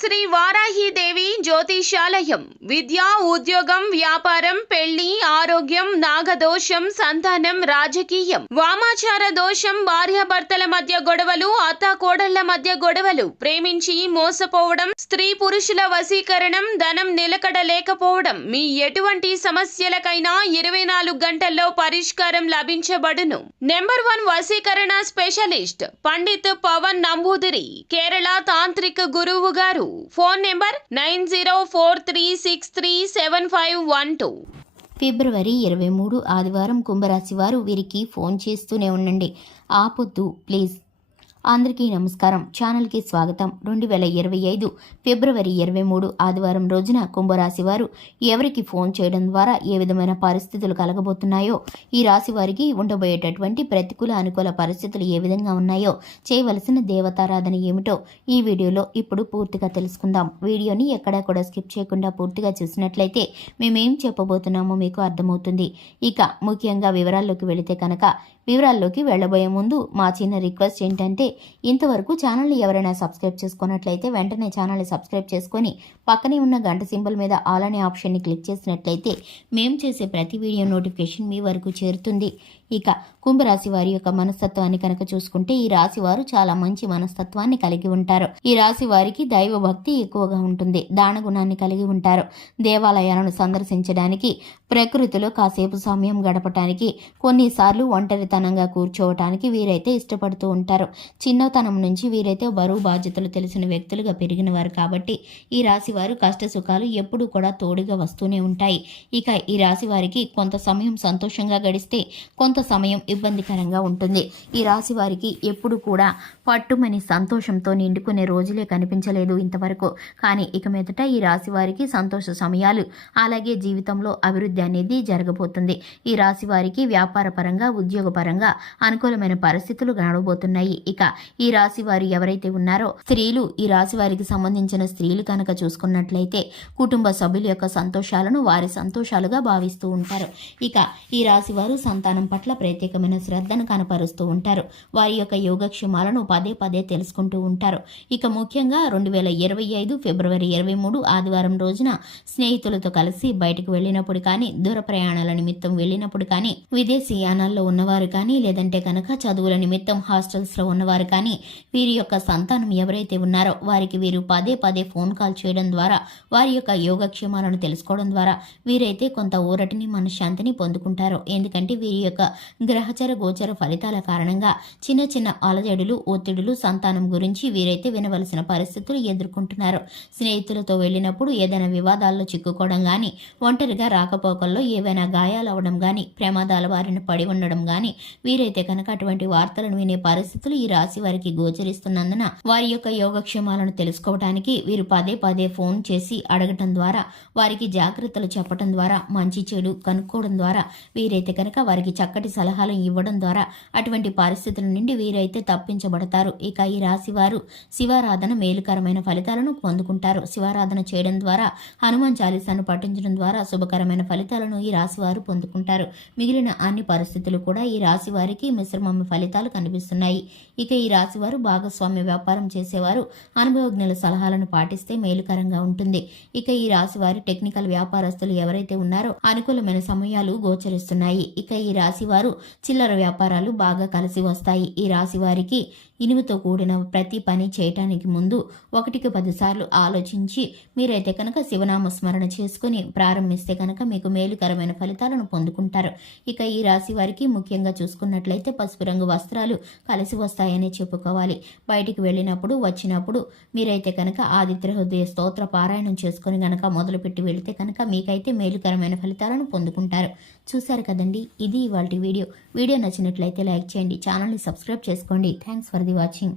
శ్రీ వారాహిదేవి జ్యోతిషాలయం విద్య, ఉద్యోగం, వ్యాపారం, పెళ్లి, ఆరోగ్యం, నాగదోషం, సంతానం, రాజకీయం, వామాచార దోషం, భార్యాభర్తల మధ్య గొడవలు, అత్తాకోడళ్ల మధ్య గొడవలు, ప్రేమించి మోసపోవడం, స్త్రీ పురుషుల వశీకరణం, ధనం నిలకడ లేకపోవడం, మీ ఎటువంటి సమస్యలకైనా 24 గంటల్లో పరిష్కారం లభించబడును. నెంబర్ 1 వశీకరణ స్పెషలిస్ట్ పండిత్ పవన్ నంబూదిరి, కేరళ తాంత్రిక గురువు గారు. Phone number 9043637512. ఫిబ్రవరి 23 ఆదివారం కుంభరాశి వారు వీరికి ఫోన్ చేస్తూనే ఉండండి, ఆపొద్దు ప్లీజ్. అందరికీ నమస్కారం, ఛానల్కి స్వాగతం. 2025 ఫిబ్రవరి 23 ఆదివారం రోజున కుంభరాశి వారు ఎవరికి ఫోన్ చేయడం ద్వారా ఏ విధమైన పరిస్థితులు కలగబోతున్నాయో, ఈ రాశి వారికి ఉండబోయేటటువంటి ప్రతికూల అనుకూల పరిస్థితులు ఏ విధంగా ఉన్నాయో, చేయవలసిన దేవతారాధన ఏమిటో ఈ వీడియోలో ఇప్పుడు పూర్తిగా తెలుసుకుందాం. వీడియోని ఎక్కడా కూడా స్కిప్ చేయకుండా పూర్తిగా చూసినట్లయితే మేమేం చెప్పబోతున్నామో మీకు అర్థమవుతుంది. ఇక ముఖ్యంగా వివరాల్లోకి వెళితే కనుక, వివరాల్లోకి వెళ్లబోయే ముందు మా చిన్న రిక్వెస్ట్ ఏంటంటే, ఇంతవరకు ఛానల్ని ఎవరైనా సబ్స్క్రైబ్ చేసుకున్నట్లయితే వెంటనే ఛానల్ని సబ్స్క్రైబ్ చేసుకొని పక్కనే ఉన్న గంట సింబల్ మీద ఆల్ అనే ఆప్షన్ని క్లిక్ చేసినట్లయితే మేము చేసే ప్రతి వీడియో నోటిఫికేషన్ మీ వరకు చేరుతుంది. ఇక కుంభరాశి వారి యొక్క మనస్తత్వాన్ని కనుక చూసుకుంటే, ఈ రాశి వారు చాలా మంచి మనస్తత్వాన్ని కలిగి ఉంటారు. ఈ రాశి వారికి దైవ భక్తి ఎక్కువగా ఉంటుంది, దాన గుణాన్ని కలిగి ఉంటారు. దేవాలయాలను సందర్శించడానికి, ప్రకృతిలో కాసేపు సమయం గడపటానికి, కొన్నిసార్లు ఒంటరితనంగా కూర్చోవటానికి వీరైతే ఇష్టపడుతూ ఉంటారు. చిన్నతనం నుంచి వీరైతే బరువు బాధ్యతలు తెలిసిన వ్యక్తులుగా పెరిగిన వారు కాబట్టి ఈ రాశి వారు కష్ట సుఖాలు ఎప్పుడూ కూడా తోడుగా వస్తూనే ఉంటాయి. ఇక ఈ రాశి వారికి కొంత సమయం సంతోషంగా గడిస్తే కొంత సమయం ఇబ్బందికరంగా ఉంటుంది. ఈ రాశి వారికి ఎప్పుడు కూడా పట్టుమని సంతోషంతో నిండుకునే రోజులే కనిపించలేదు ఇంతవరకు. కానీ ఇక మీదట ఈ రాశి వారికి సంతోష సమయాలు, అలాగే జీవితంలో అభివృద్ధి అనేది జరగబోతుంది. ఈ రాశి వారికి వ్యాపార పరంగా, ఉద్యోగ పరంగా అనుకూలమైన పరిస్థితులు నడవబోతున్నాయి. ఇక ఈ రాశి వారు ఎవరైతే ఉన్నారో స్త్రీలు, ఈ రాశి వారికి సంబంధించిన స్త్రీలు కనుక చూసుకున్నట్లయితే కుటుంబ సభ్యుల యొక్క సంతోషాలను వారి సంతోషాలుగా భావిస్తూ ఉంటారు. ఇక ఈ రాశి వారు సంతానం పట్ల ప్రత్యేకమైన శ్రద్ధను కనపరుస్తూ ఉంటారు. వారి యొక్క యోగక్షేమాలను పదే పదే తెలుసుకుంటూ ఉంటారు. ఇక ముఖ్యంగా 2025 ఫిబ్రవరి 23 ఆదివారం రోజున స్నేహితులతో కలిసి బయటకు వెళ్ళినప్పుడు కానీ, దూర ప్రయాణాల నిమిత్తం వెళ్ళినప్పుడు కానీ, విదేశీ యానాల్లో ఉన్నవారు కానీ, లేదంటే కనుక చదువుల నిమిత్తం హాస్టల్స్ లో ఉన్నవారు కానీ, వీరి యొక్క సంతానం ఎవరైతే ఉన్నారో వారికి వీరు పదే పదే ఫోన్ కాల్ చేయడం ద్వారా, వారి యొక్క యోగక్షేమాలను తెలుసుకోవడం ద్వారా వీరైతే కొంత ఊరటిని, మనశ్శాంతిని పొందుకుంటారు. ఎందుకంటే వీరి యొక్క గ్రహచర గోచర ఫలితాల కారణంగా చిన్న చిన్న అలజడులు, ఒత్తిడులు సంతానం గురించి వీరైతే వినవలసిన పరిస్థితులు ఎదుర్కొంటున్నారు. స్నేహితులతో వెళ్ళినప్పుడు ఏదైనా వివాదాల్లో చిక్కుకోవడం కానీ, ఒంటరిగా రాకపోకల్లో ఏవైనా గాయాలు అవడం కానీ, ప్రమాదాల బారిన పడి ఉండడం కానీ, వీరైతే కనుక అటువంటి వార్తలను వినే పరిస్థితులు ఈ రాశి వారికి గోచరిస్తున్నందున వారి యొక్క యోగక్షేమాలను తెలుసుకోవడానికి వీరు పదే పదే ఫోన్ చేసి అడగటం ద్వారా, వారికి జాగ్రత్తలు చెప్పడం ద్వారా, మంచి చెడు కనుక్కోవడం ద్వారా వీరైతే కనుక వారికి చక్కటి సలహాలు ఇవ్వడం ద్వారా అటువంటి పరిస్థితుల నుండి వీరైతే తప్పించబడతారు. ఇక ఈ రాశి వారు శివారాధన మేలుకరమైన ఫలితాలను పొందుకుంటారు. శివారాధన చేయడం ద్వారా, హనుమాన్ చాలీసాను పఠించడం ద్వారా శుభకరమైన ఫలితాలను ఈ రాశి వారు పొందుకుంటారు. మిగిలిన అన్ని పరిస్థితులు కూడా ఈ రాశి వారికి మిశ్రమ ఫలితాలు కనిపిస్తున్నాయి. ఇక ఈ రాశి వారు భాగస్వామ్య వ్యాపారం చేసేవారు అనుభవజ్ఞుల సలహాలను పాటిస్తే మేలుకరంగా ఉంటుంది. ఇక ఈ రాశి వారి టెక్నికల్ వ్యాపారస్తులు ఎవరైతే ఉన్నారో అనుకూలమైన సమయాలు గోచరిస్తున్నాయి. ఇక ఈ రాశి వారు చిల్లర వ్యాపారాలు బాగా కలిసి వస్తాయి. ఈ రాశి వారికి ఇనుముతో కూడిన ప్రతి పని చేయటానికి ముందు 1కి 10 సార్లు ఆలోచించి మీరైతే కనుక శివనామ స్మరణ చేసుకుని ప్రారంభిస్తే కనుక మీకు మేలుకరమైన ఫలితాలను పొందుకుంటారు. ఇక ఈ రాశి వారికి ముఖ్యంగా చూసుకున్నట్లయితే పసుపు రంగు వస్త్రాలు కలిసి వస్తాయని చెప్పుకోవాలి. బయటికి వెళ్ళినప్పుడు, వచ్చినప్పుడు మీరైతే కనుక ఆదిత్య హృదయ స్తోత్ర పారాయణం చేసుకుని కనుక మొదలుపెట్టి వెళితే కనుక మీకైతే మేలుకరమైన ఫలితాలను పొందుకుంటారు. చూశారు కదండి, ఇది ఇవాల్టి వీడియో. వీడియో నచ్చినట్లయితే లైక్ చేయండి, ఛానల్ని సబ్స్క్రైబ్ చేసుకోండి. Thanks for the watching.